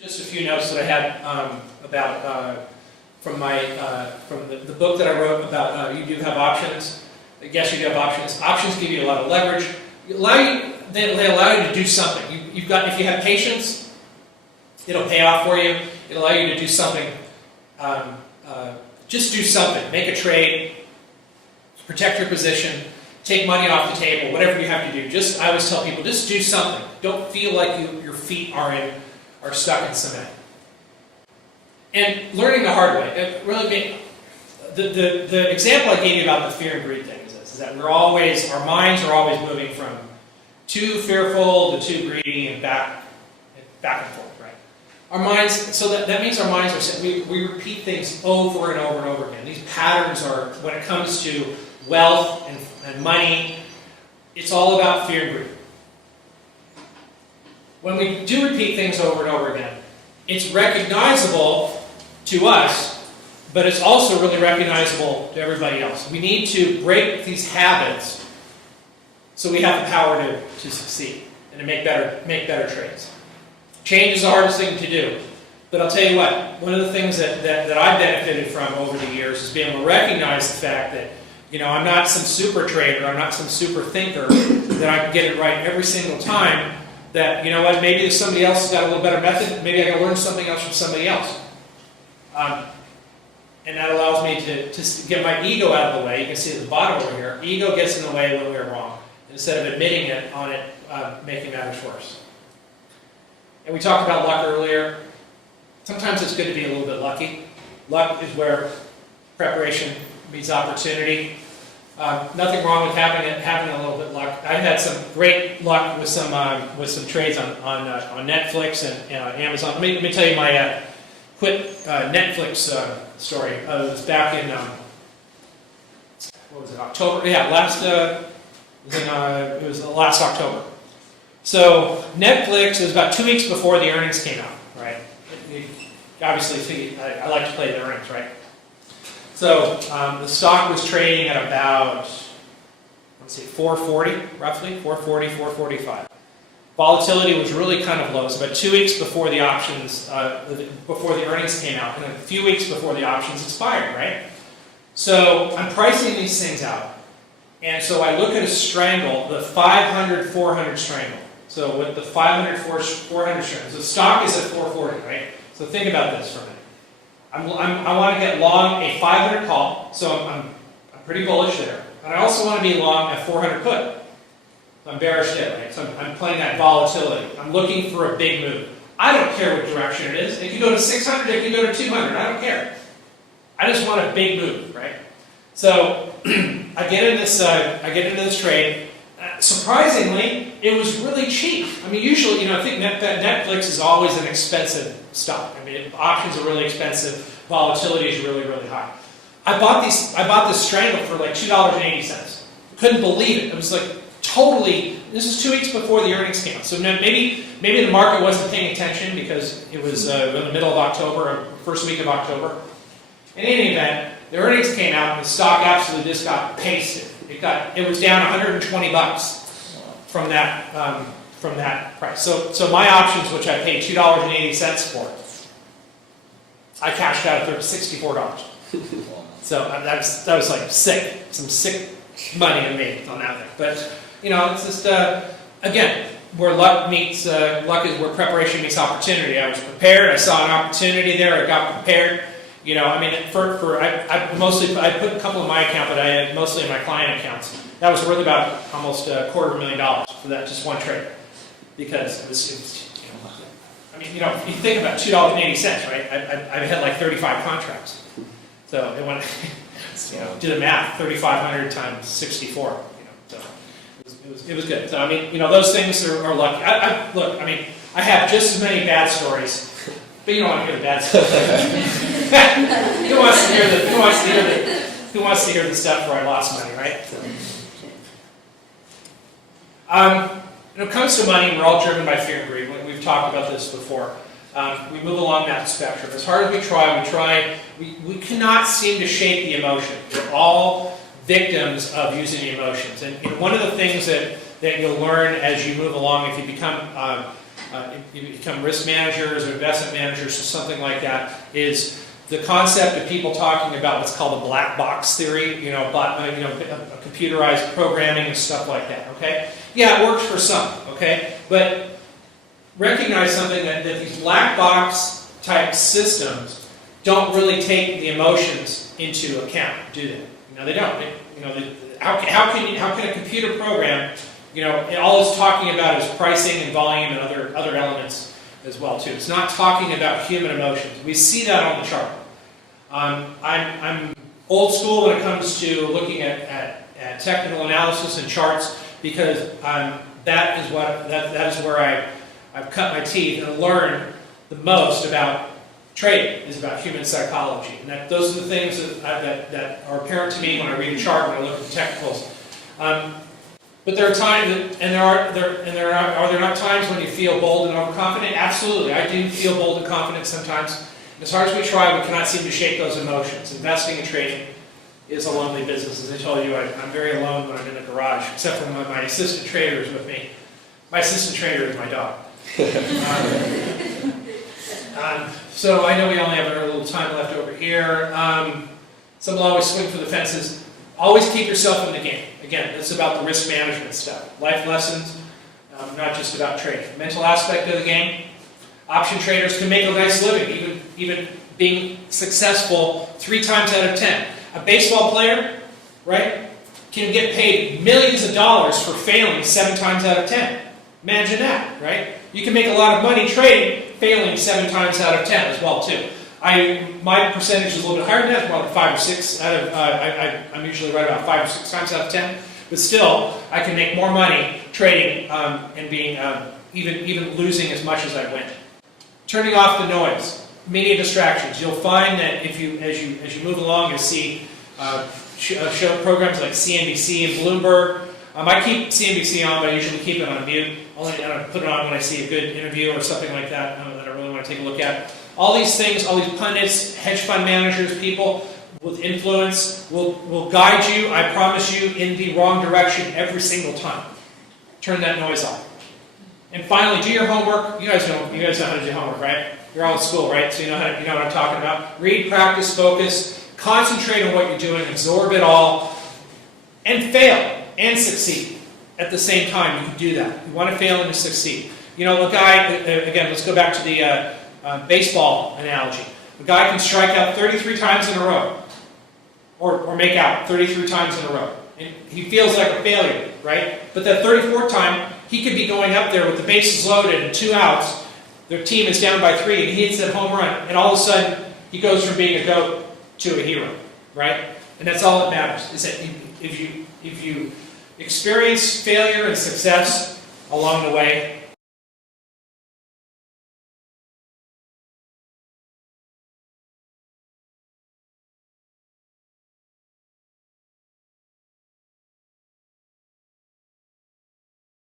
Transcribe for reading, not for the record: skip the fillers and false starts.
Just a few notes that I had about from the book that I wrote about you do have options. Yes, you do have options. Options give you a lot of leverage. They allow you to do something. If you have patience, it'll pay off for you. It'll allow you to do something. Just do something. Make a trade. Protect your position. Take money off the table. Whatever you have to do. I always tell people, just do something. Don't feel like your feet are stuck in cement. And learning the hard way. It really made, the example I gave you about the fear and greed thing is that our minds are always moving from too fearful to too greedy and back and forth, right? Our minds, so that means our minds are, we repeat things over and over and over again. These patterns are, when it comes to wealth and money, it's all about fear and greed. When we do repeat things over and over again, it's recognizable to us, but it's also really recognizable to everybody else. We need to break these habits so we have the power to succeed and to make better trades. Change is the hardest thing to do. But I'll tell you what, one of the things that I've benefited from over the years is being able to recognize the fact that, I'm not some super trader, I'm not some super thinker, that I can get it right every single time. That, maybe if somebody else has got a little better method, maybe I can learn something else from somebody else. And that allows me to get my ego out of the way. You can see at the bottom over here, ego gets in the way when we're wrong. Instead of admitting it, making matters worse. And we talked about luck earlier. Sometimes it's good to be a little bit lucky. Luck is where preparation meets opportunity. Nothing wrong with having a little bit of luck. I've had some great luck with some trades on Netflix and Amazon. Let me tell you my quick Netflix story. It was back in what was it, October? Yeah, it was last October. So Netflix, it was about 2 weeks before the earnings came out, right? Obviously, I like to play the earnings, right? So the stock was trading at about, 440, roughly, 440, 445. Volatility was really kind of low. So about 2 weeks before the options, before the earnings came out, and a few weeks before the options expired, right? So I'm pricing these things out. And so I look at a strangle, the 500-400 strangle. So with the 500-400 strangle, so the stock is at 440, right? So think about this for a minute. I want to get long a 500 call, so I'm pretty bullish there. And I also want to be long a 400 put. I'm bearish there, right? So I'm playing that volatility. I'm looking for a big move. I don't care what direction it is. It can go to 600, it can go to 200. I don't care. I just want a big move, right? So I get into this trade. Surprisingly, it was really cheap. I mean, usually, I think Netflix is always an expensive stock. I mean, options are really expensive. Volatility is really, really high. I bought this strangle for like $2.80. Couldn't believe it. It was like totally. This is 2 weeks before the earnings came out. So maybe the market wasn't paying attention because it was in the middle of October, or first week of October. In any event, the earnings came out and the stock absolutely just got pasted. It was down $120 from that price. So my options, which I paid $2.80 for, I cashed out at $64. So that was like some sick money I made on that thing. But it's just again, where luck is where preparation meets opportunity. I was prepared. I saw an opportunity there. I got prepared. I put a couple in my account, but I had mostly in my client accounts. That was worth about almost $250,000 for that just one trade, because it was you think about $2.80, right? I had like 35 contracts, so it went. Do the math: 3,500 times 64. So it was good. So those things are lucky. I have just as many bad stories. But you don't want to hear the bad stuff. Who wants to hear the stuff where I lost money, right? When it comes to money, we're all driven by fear and greed. We've talked about this before. We move along that spectrum. As hard as we try, we cannot seem to shape the emotion. We're all victims of using the emotions. And one of the things that you'll learn as you move along, if you become you become risk managers or investment managers or something like that, is the concept of people talking about what's called the black box theory, computerized programming and stuff like that, okay? Yeah, it works for some, okay? But recognize something, that these black box type systems don't really take the emotions into account, do they? No, they don't. How can a computer program, all it's talking about is pricing and volume and other elements as well too. It's not talking about human emotions. We see that on the chart. I'm old school when it comes to looking at technical analysis and charts, because that is where I've cut my teeth and learned the most about trading, is about human psychology, and those are the things that are apparent to me when I read a chart, when I look at the technicals. But there are times, are there not times when you feel bold and overconfident? Absolutely, I do feel bold and confident sometimes. And as hard as we try, we cannot seem to shake those emotions. Investing and trading is a lonely business. As I told you, I'm very alone when I'm in the garage, except for my assistant trader is with me. My assistant trader is my dog. So I know we only have a little time left over here. Some will always swing for the fences. Always keep yourself in the game. Again, it's about the risk management stuff. Life lessons, not just about trading. Mental aspect of the game. Option traders can make a nice living, even being successful 3 times out of 10. A baseball player, right, can get paid millions of dollars for failing 7 times out of 10. Imagine that, right? You can make a lot of money trading, failing 7 times out of 10 as well too. My percentage is a little bit higher than that, more like 5 or 6 out of. I'm usually right about 5 or 6 times out of 10. But still, I can make more money trading and being even losing as much as I win. Turning off the noise, media distractions. You'll find that as you move along, you'll see show programs like CNBC and Bloomberg. I keep CNBC on, but I usually keep it on mute. Only put it on when I see a good interview or something like that that I really want to take a look at. All these things, all these pundits, hedge fund managers, people with influence will guide you, I promise you, in the wrong direction every single time. Turn that noise off. And finally, do your homework. You guys know how to do homework, right? You're all in school, right? So you know what I'm talking about. Read, practice, focus, concentrate on what you're doing, absorb it all, and fail and succeed at the same time. You can do that. You want to fail and to succeed. A guy, again, let's go back to the baseball analogy. A guy can strike out 33 times in a row, or make out 33 times in a row. And he feels like a failure, right? But that 34th time, he could be going up there with the bases loaded and 2 outs. Their team is down by 3, and he hits that home run. And all of a sudden, he goes from being a GOAT to a hero, right? And that's all that matters. Is that if you experience failure and success along the way,